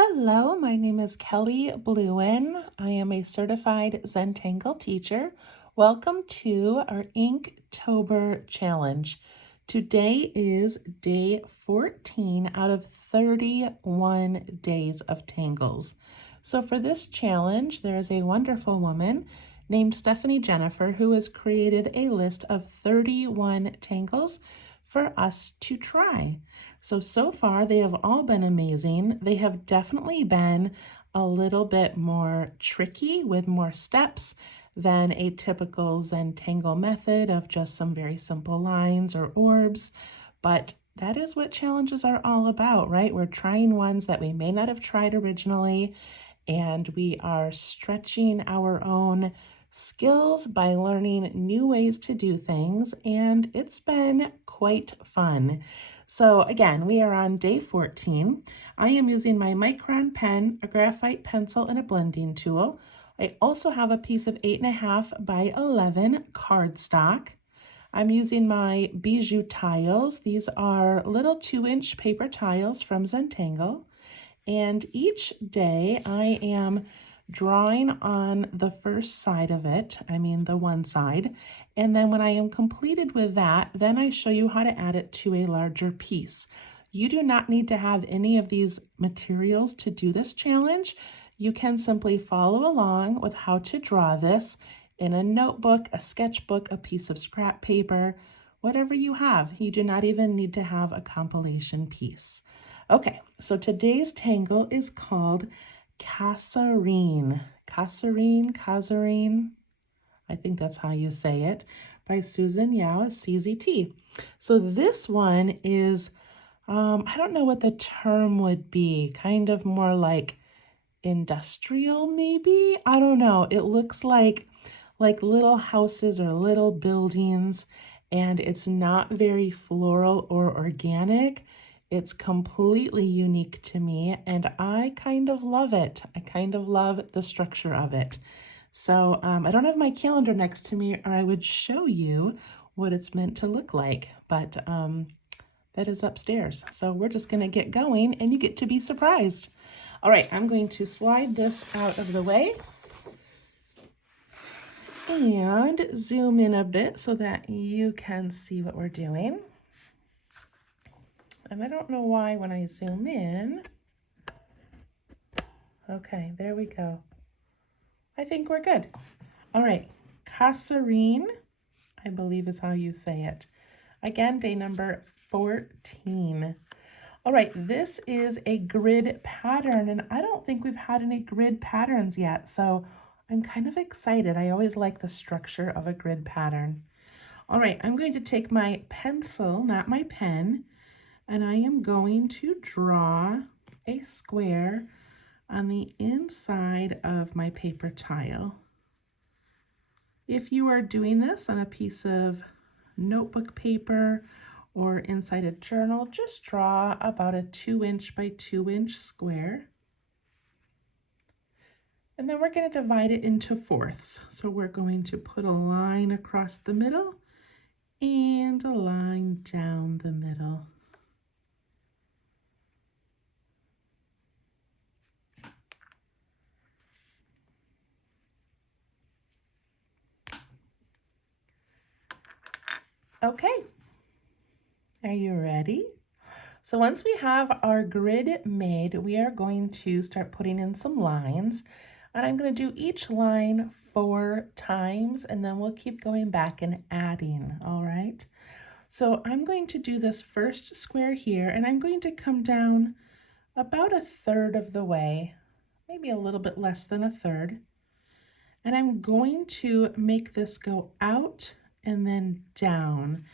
Hello, my name is Kelly Bluen. I am a certified Zentangle teacher. Welcome to our Inktober challenge. Today is day 14 out of 31 days of tangles. So for this challenge, there is a wonderful woman named Stephanie Jennifer who has created a list of 31 tangles for us to try. So far they have all been amazing. They have definitely been a little bit more tricky with more steps than a typical Zentangle method of just some very simple lines or orbs, but that is what challenges are all about, right? We're trying ones that we may not have tried originally, and we are stretching our own skills by learning new ways to do things, and it's been quite fun. So again, we are on day 14. I am using my Micron pen, a graphite pencil, and a blending tool. I also have a piece of 8.5 by 11 cardstock. I'm using my bijou tiles. These are little 2-inch paper tiles from Zentangle. And each day I am drawing on the first side of it, the one side, and then when I am completed with that, then I show you how to add it to a larger piece. You do not need to have any of these materials to do this challenge. You can simply follow along with how to draw this in a notebook, a sketchbook, a piece of scrap paper, whatever you have. You do not even need to have a compilation piece. Okay, so today's tangle is called Casarene. Casarene, I think that's how you say it, by Susan Yao, CZT. So this one is, I don't know what the term would be, kind of more like industrial maybe? I don't know. It looks like little houses or little buildings, and it's not very floral or organic. It's completely unique to me, and I kind of love it. I kind of love the structure of it. So I don't have my calendar next to me, or I would show you what it's meant to look like, but that is upstairs. So we're just going to get going, and you get to be surprised. All right, I'm going to slide this out of the way and zoom in a bit so that you can see what we're doing. And I don't know why when I zoom in. Okay, there we go. I think we're good. All right, Casarene, I believe is how you say it. Again, day number 14. All right, this is a grid pattern, and I don't think we've had any grid patterns yet, so I'm kind of excited. I always like the structure of a grid pattern. All right, I'm going to take my pencil, not my pen, and I am going to draw a square on the inside of my paper tile. If you are doing this on a piece of notebook paper or inside a journal, just draw about a 2-inch by 2-inch square. And then we're going to divide it into fourths. So we're going to put a line across the middle and a line down the middle. Okay, are you ready? So once we have our grid made, we are going to start putting in some lines, and I'm going to do each line 4 times, and then we'll keep going back and adding, all right? So I'm going to do this first square here, and I'm going to come down about 1/3 of the way, maybe a little bit less than 1/3, and I'm going to make this go out and then down.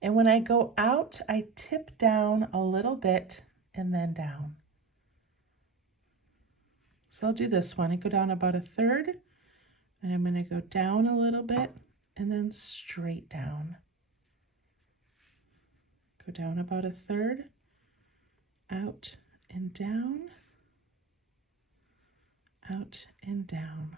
And when I go out, I tip down a little bit and then down. So I'll do this one. I go down about 1/3, and I'm going to go down a little bit and then straight down. Go down about 1/3, out and down, out and down.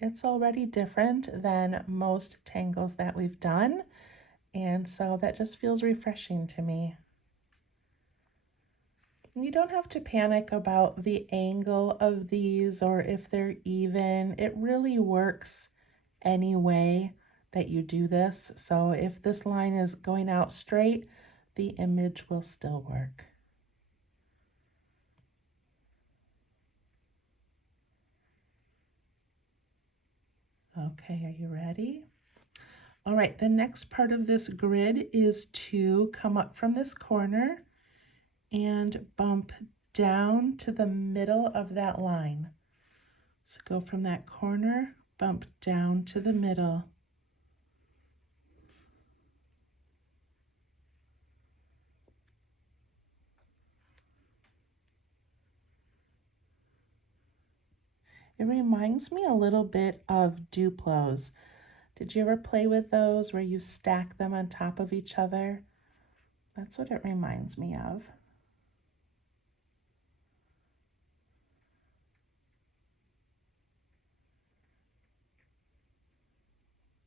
It's already different than most tangles that we've done, and so that just feels refreshing to me. You don't have to panic about the angle of these or if they're even. It really works any way that you do this. So if this line is going out straight, the image will still work. Okay, are you ready? All right, the next part of this grid is to come up from this corner and bump down to the middle of that line. So go from that corner, bump down to the middle. It reminds me a little bit of Duplos. Did you ever play with those where you stack them on top of each other? That's what it reminds me of.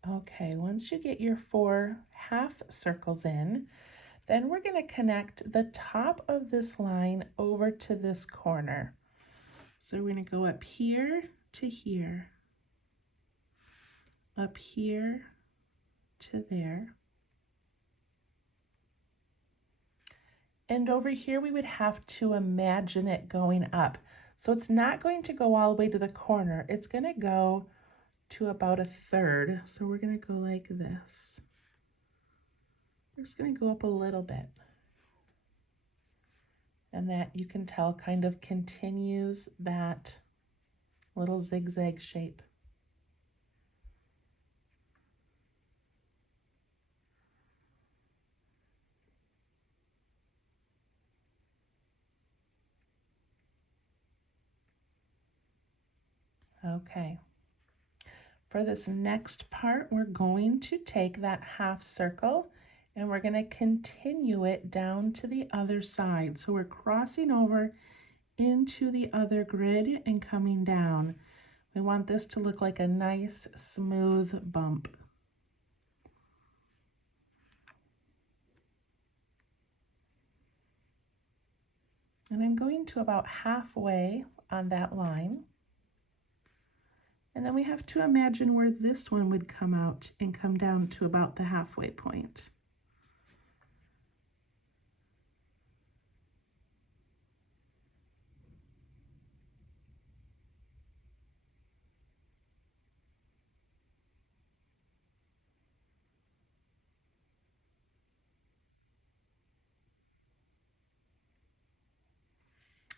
Okay, once you get your 4 half circles in, then we're going to connect the top of this line over to this corner. So we're going to go up here to here, up here to there. And over here we would have to imagine it going up. So it's not going to go all the way to the corner. It's going to go to about a third. So we're going to go like this. We're just going to go up a little bit. And that, you can tell, kind of continues that little zigzag shape. Okay. For this next part, we're going to take that half circle and we're going to continue it down to the other side. So we're crossing over into the other grid and coming down. We want this to look like a nice smooth bump. And I'm going to about halfway on that line. And then we have to imagine where this one would come out and come down to about the halfway point.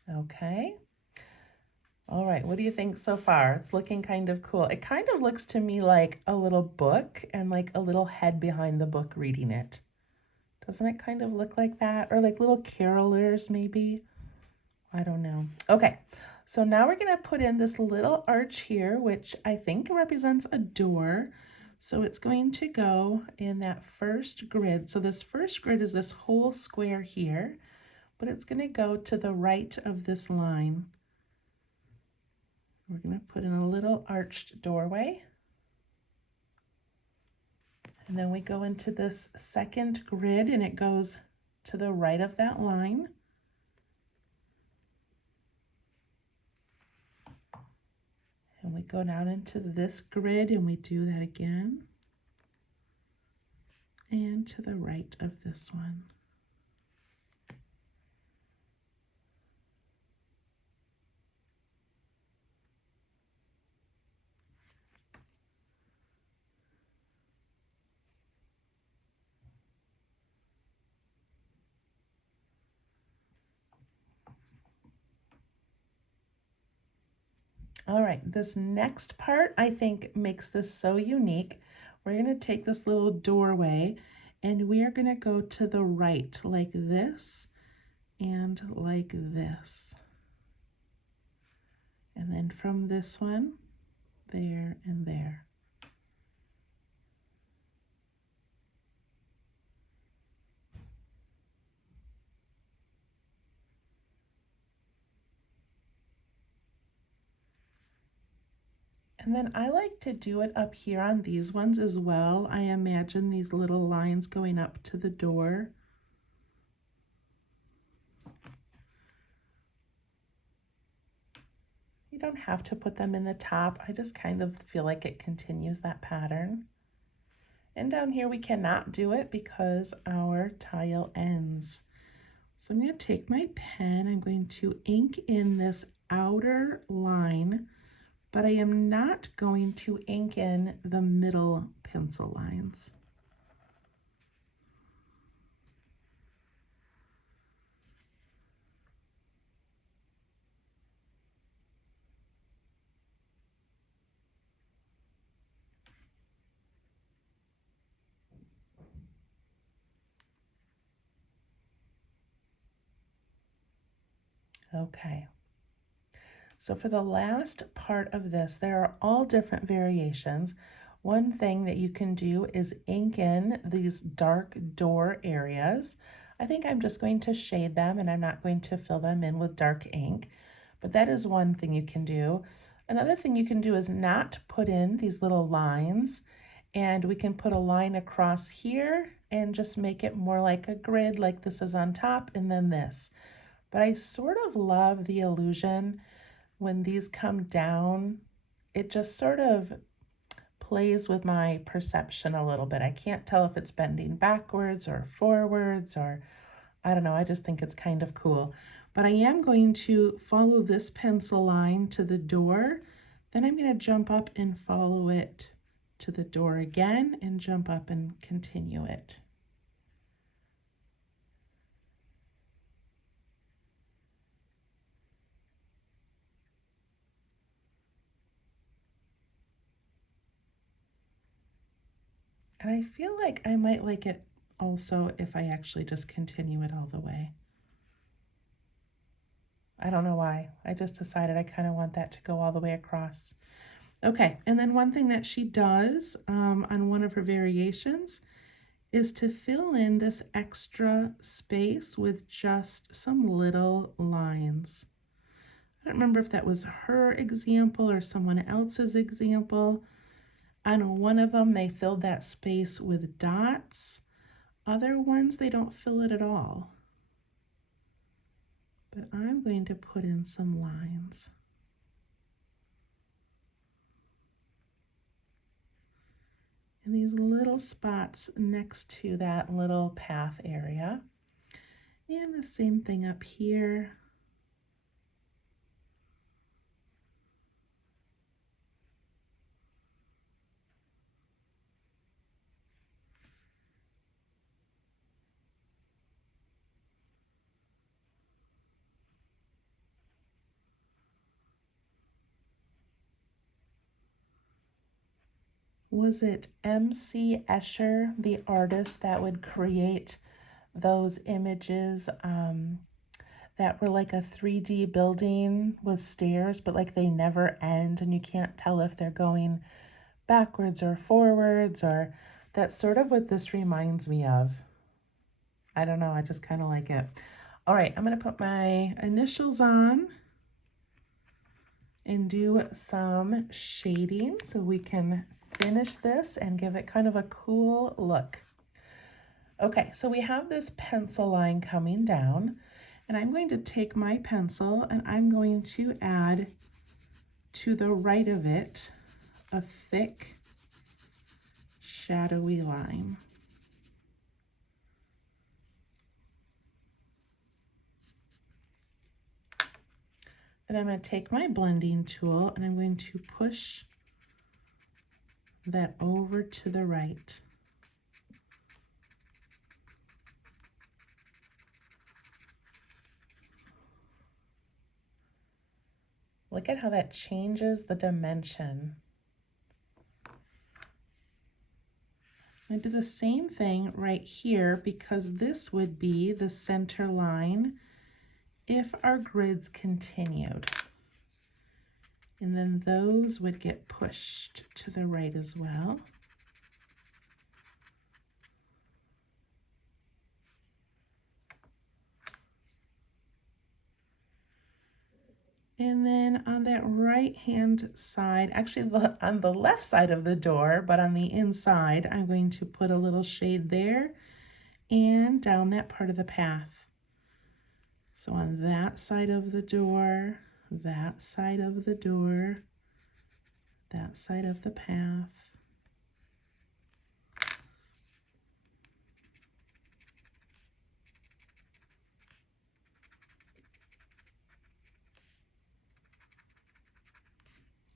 Okay. All right, what do you think so far? It's looking kind of cool. It kind of looks to me like a little book and like a little head behind the book reading it. Doesn't it kind of look like that? Or like little carolers maybe? I don't know. Okay, so now we're gonna put in this little arch here, which I think represents a door. So it's going to go in that first grid. So this first grid is this whole square here, but it's gonna go to the right of this line. We're going to put in a little arched doorway. And then we go into this second grid and it goes to the right of that line. And we go down into this grid and we do that again. And to the right of this one. All right, this next part I think makes this so unique. We're going to take this little doorway and we are going to go to the right like this and like this. And then from this one, there and there. And then I like to do it up here on these ones as well. I imagine these little lines going up to the door. don't have to put them in the top. I just kind of feel like it continues that pattern. And down here we cannot do it because our tile ends. So I'm going to take my pen, I'm going to ink in this outer line, but I am not going to ink in the middle pencil lines. Okay. So for the last part of this, there are all different variations. One thing that you can do is ink in these dark door areas. I think I'm just going to shade them and I'm not going to fill them in with dark ink, but that is one thing you can do. Another thing you can do is not put in these little lines, and we can put a line across here and just make it more like a grid, like this is on top and then this. But I sort of love the illusion when these come down. It just sort of plays with my perception a little bit. I can't tell if it's bending backwards or forwards, or I don't know, I just think it's kind of cool. But I am going to follow this pencil line to the door, then I'm going to jump up and follow it to the door again and jump up and continue it. And I feel like I might like it also if I actually just continue it all the way. I don't know why. I just decided I kind of want that to go all the way across. Okay, and then one thing that she does on one of her variations is to fill in this extra space with just some little lines. I don't remember if that was her example or someone else's example. On one of them, they filled that space with dots. Other ones, they don't fill it at all. But I'm going to put in some lines. And these little spots next to that little path area. And the same thing up here. Was it M.C. Escher, the artist, that would create those images that were like a 3D building with stairs, but like they never end and you can't tell if they're going backwards or forwards, or that's sort of what this reminds me of. I don't know, I just kind of like it. All right, I'm going to put my initials on and do some shading so we can finish this and give it kind of a cool look. Okay, so we have this pencil line coming down, and I'm going to take my pencil and I'm going to add to the right of it a thick, shadowy line. Then I'm going to take my blending tool and I'm going to push that over to the right. Look at how that changes the dimension. I do the same thing right here because this would be the center line if our grids continued. And then those would get pushed to the right as well. And then on that right hand side, actually on the left side of the door, but on the inside, I'm going to put a little shade there and down that part of the path. So on that side of the door, that side of the door, that side of the path.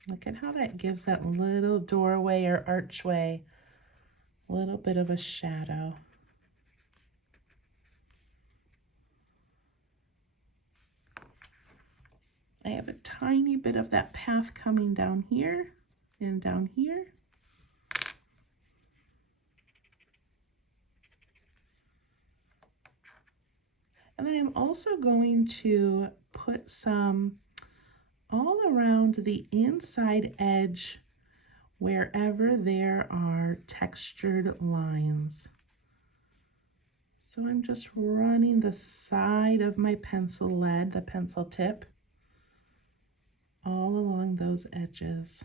Look at how that gives that little doorway or archway a little bit of a shadow. I have a tiny bit of that path coming down here and down here. And then I'm also going to put some all around the inside edge wherever there are textured lines. So I'm just running the side of my pencil lead, the pencil tip, all along those edges.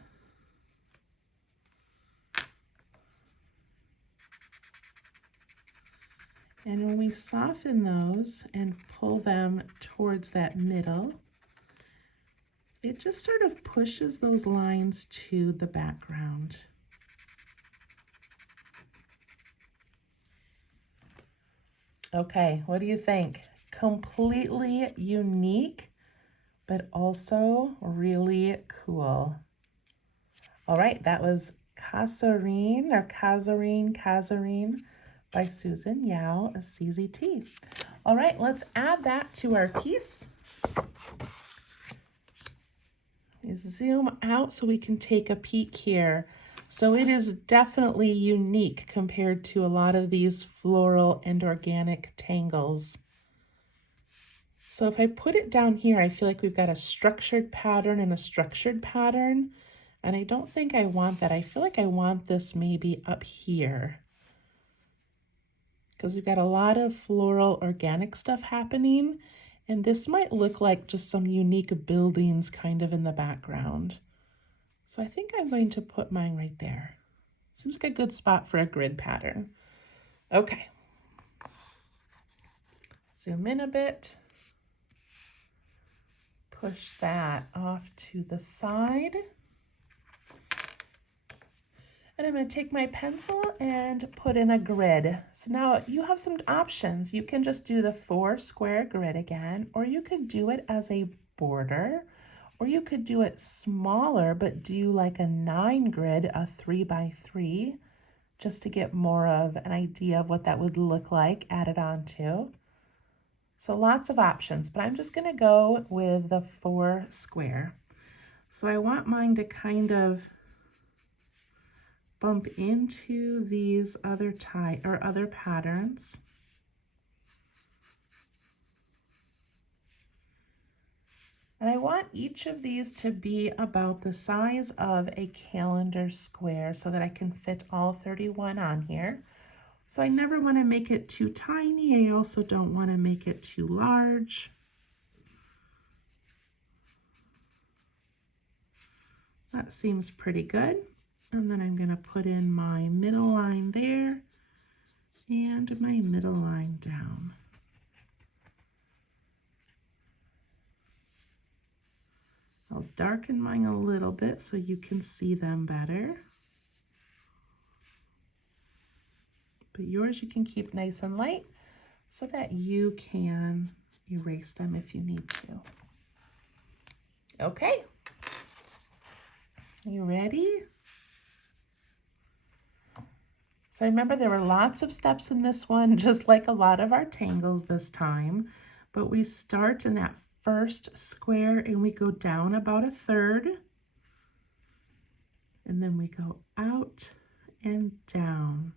And when we soften those and pull them towards that middle, it just sort of pushes those lines to the background. Okay, what do you think? Completely unique, but also really cool. All right, that was Casarene by Susan Yao, a CZT. All right, let's add that to our piece. Zoom out so we can take a peek here. So it is definitely unique compared to a lot of these floral and organic tangles. So if I put it down here, I feel like we've got a structured pattern and a structured pattern, and I don't think I want that. I feel like I want this maybe up here, because we've got a lot of floral organic stuff happening, and this might look like just some unique buildings kind of in the background. So I think I'm going to put mine right there. Seems like a good spot for a grid pattern. Okay. Zoom in a bit. Push that off to the side. And I'm going to take my pencil and put in a grid. So now you have some options. You can just do the 4 square grid again, or you could do it as a border, or you could do it smaller, but do like a 9 grid, a 3 by 3, just to get more of an idea of what that would look like added on to. So lots of options, but I'm just going to go with the 4 square. So I want mine to kind of bump into these other patterns. And I want each of these to be about the size of a calendar square so that I can fit all 31 on here. So I never want to make it too tiny. I also don't want to make it too large. That seems pretty good. And then I'm going to put in my middle line there and my middle line down. I'll darken mine a little bit so you can see them better. But yours you can keep nice and light so that you can erase them if you need to. Okay. You ready? So remember, there were lots of steps in this one, just like a lot of our tangles this time, but we start in that first square and we go down about 1/3, and then we go out and down.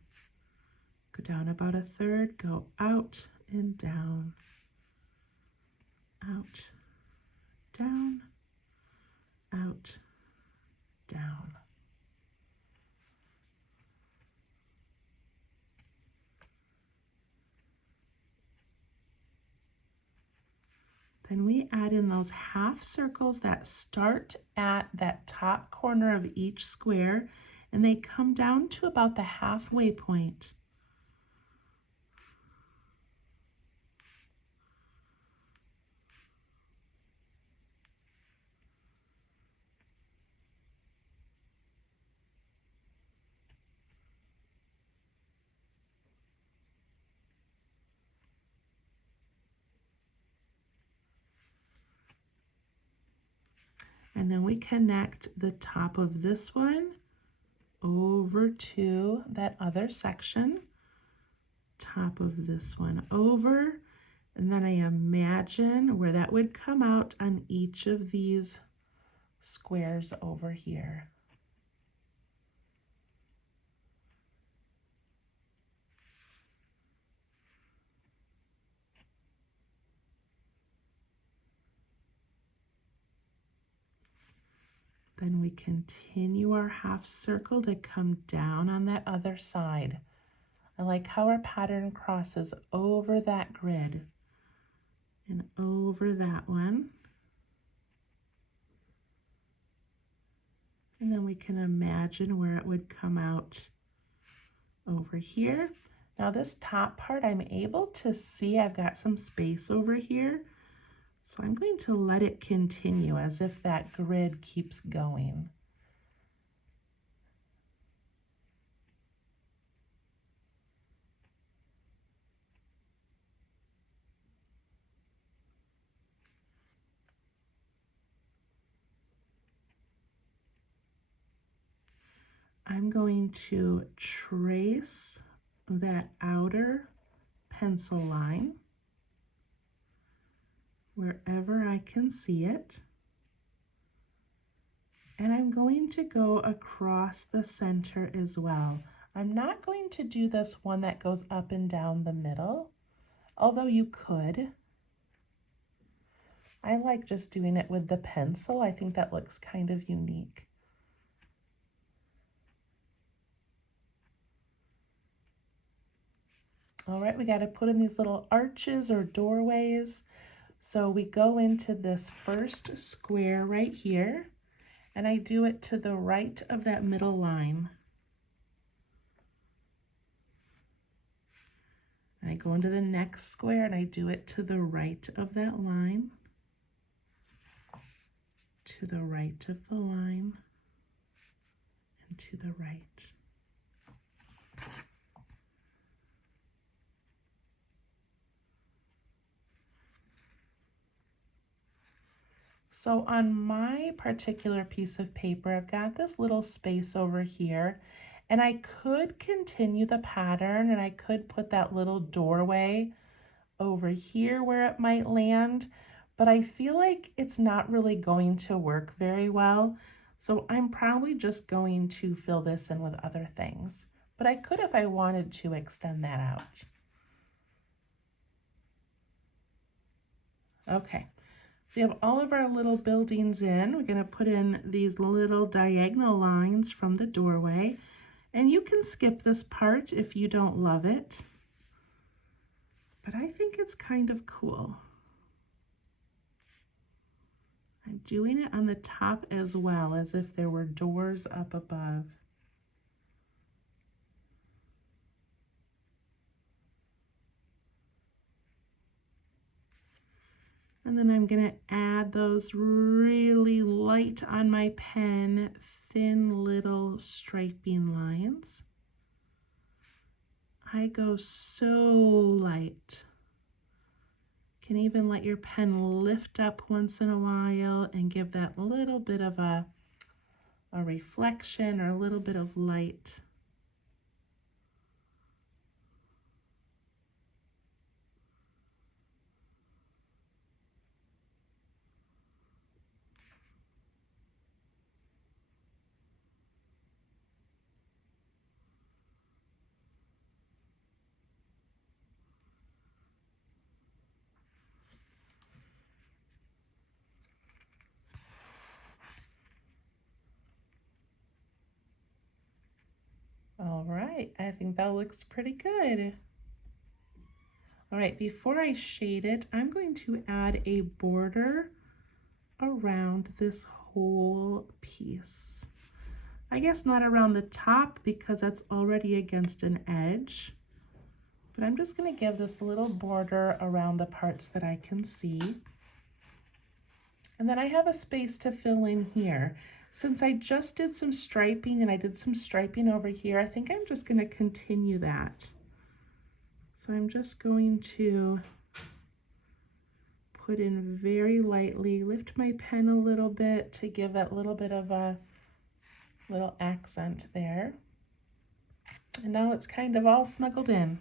Go down about 1/3, go out and down, out, down, out, down. Then we add in those half circles that start at that top corner of each square, and they come down to about the halfway point. And then we connect the top of this one over to that other section, top of this one over, and then I imagine where that would come out on each of these squares over here. Then we continue our half circle to come down on that other side. I like how our pattern crosses over that grid and over that one. And then we can imagine where it would come out over here. Now this top part I'm able to see I've got some space over here. So I'm going to let it continue as if that grid keeps going. I'm going to trace that outer pencil line wherever I can see it. And I'm going to go across the center as well. I'm not going to do this one that goes up and down the middle, although you could. I like just doing it with the pencil. I think that looks kind of unique. All right, we got to put in these little arches or doorways. So we go into this first square right here, and I do it to the right of that middle line. And I go into the next square and I do it to the right of that line, to the right of the line, and to the right. So on my particular piece of paper, I've got this little space over here, and I could continue the pattern and I could put that little doorway over here where it might land, but I feel like it's not really going to work very well. So I'm probably just going to fill this in with other things, but I could, if I wanted to, extend that out. Okay. So we have all of our little buildings in. We're going to put in these little diagonal lines from the doorway. And you can skip this part if you don't love it. But I think it's kind of cool. I'm doing it on the top as well, as if there were doors up above. And then I'm going to add those really light on my pen, thin little striping lines. I go so light. Can even let your pen lift up once in a while and give that little bit of a reflection or a little bit of light. All right, I think that looks pretty good. All right, before I shade it, I'm going to add a border around this whole piece. I guess not around the top because that's already against an edge, but I'm just going to give this little border around the parts that I can see. And then I have a space to fill in here. Since I just did some striping and I did some striping over here, I think I'm just going to continue that. So I'm just going to put in very lightly, lift my pen a little bit to give it a little bit of a little accent there. And now it's kind of all snuggled in.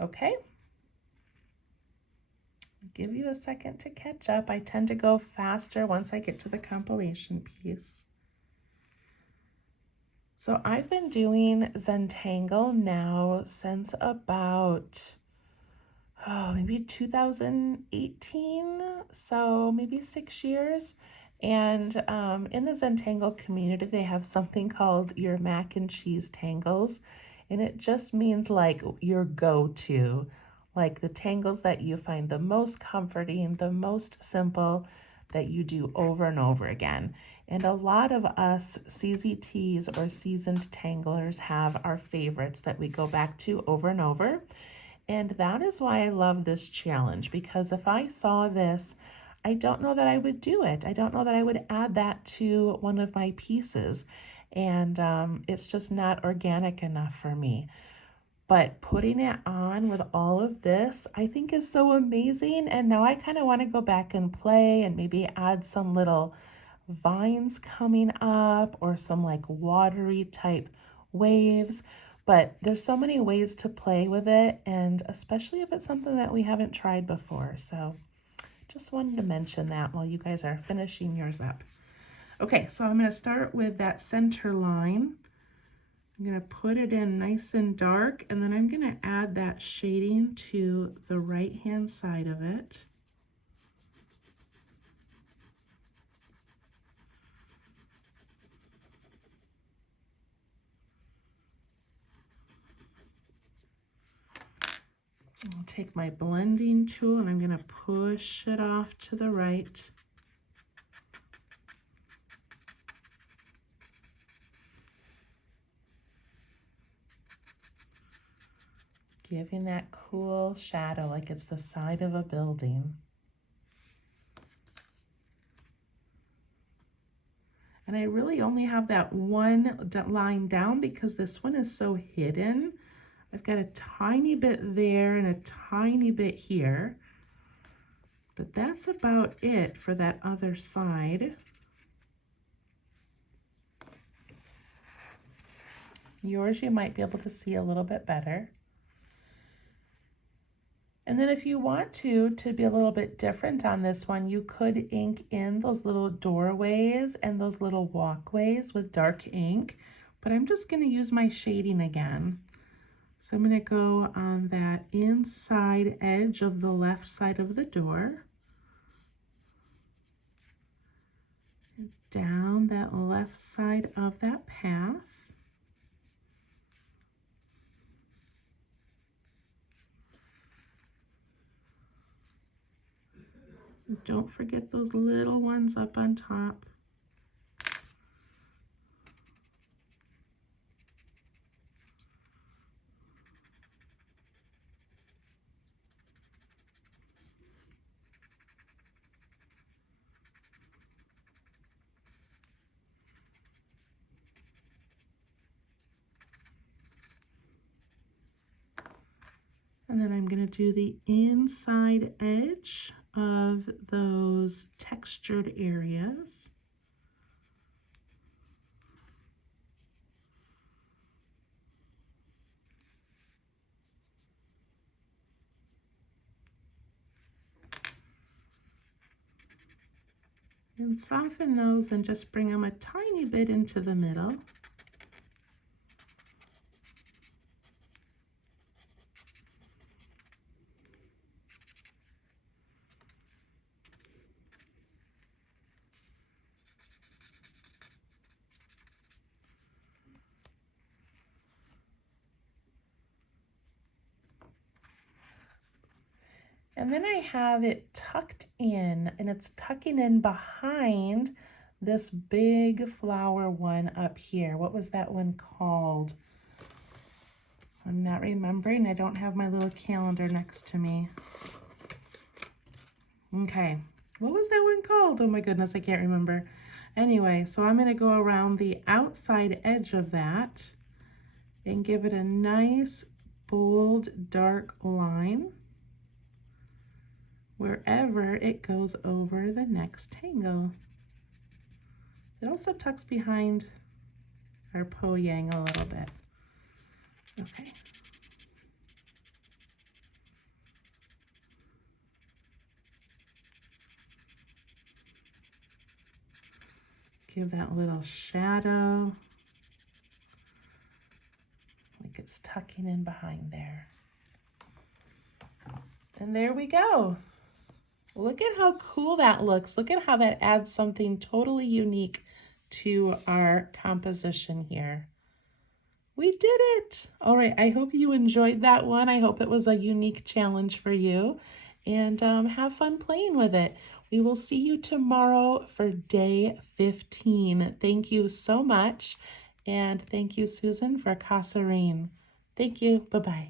Okay. Give you a second to catch up. I tend to go faster once I get to the compilation piece. So I've been doing Zentangle now since about, maybe 2018, so maybe 6 years. And in the Zentangle community, they have something called your mac and cheese tangles, and it just means like your go-to, like the tangles that you find the most comforting, the most simple, that you do over and over again. And a lot of us CZTs or seasoned tanglers have our favorites that we go back to over and over. And that is why I love this challenge, because if I saw this, I don't know that I would do it. I don't know that I would add that to one of my pieces. And it's just not organic enough for me. But putting it on with all of this, I think is so amazing. And now I kind of want to go back and play and maybe add some little vines coming up or some like watery type waves. But there's so many ways to play with it, and especially if it's something that we haven't tried before. So just wanted to mention that while you guys are finishing yours up. Okay, so I'm going to start with that center line. I'm going to put it in nice and dark, and then I'm going to add that shading to the right-hand side of it. I'll take my blending tool and I'm going to push it off to the right. Giving that cool shadow like it's the side of a building. And I really only have that one line down because this one is so hidden. I've got a tiny bit there and a tiny bit here. But that's about it for that other side. Yours you might be able to see a little bit better. And then if you want to be a little bit different on this one, you could ink in those little doorways and those little walkways with dark ink, but I'm just going to use my shading again. So I'm going to go on that inside edge of the left side of the door, and down that left side of that path. Don't forget those little ones up on top. And then I'm going to do the inside edge of those textured areas. And soften those and just bring them a tiny bit into the middle. And then I have it tucked in, and it's tucking in behind this big flower one up here. What was that one called? I'm not remembering. I don't have my little calendar next to me. Okay, what was that one called? Oh my goodness, I can't remember. Anyway, so I'm going to go around the outside edge of that and give it a nice, bold, dark line wherever it goes over the next tangle. It also tucks behind our po-yang a little bit. Okay. Give that little shadow, like it's tucking in behind there. And there we go. Look at how cool that looks. Look at how that adds something totally unique to our composition here. We did it. All right, I hope you enjoyed that one. I hope it was a unique challenge for you, and have fun playing with it. We will see you tomorrow for day 15. Thank you so much, and thank you, Susan, for Casarene. Thank you. Bye-bye.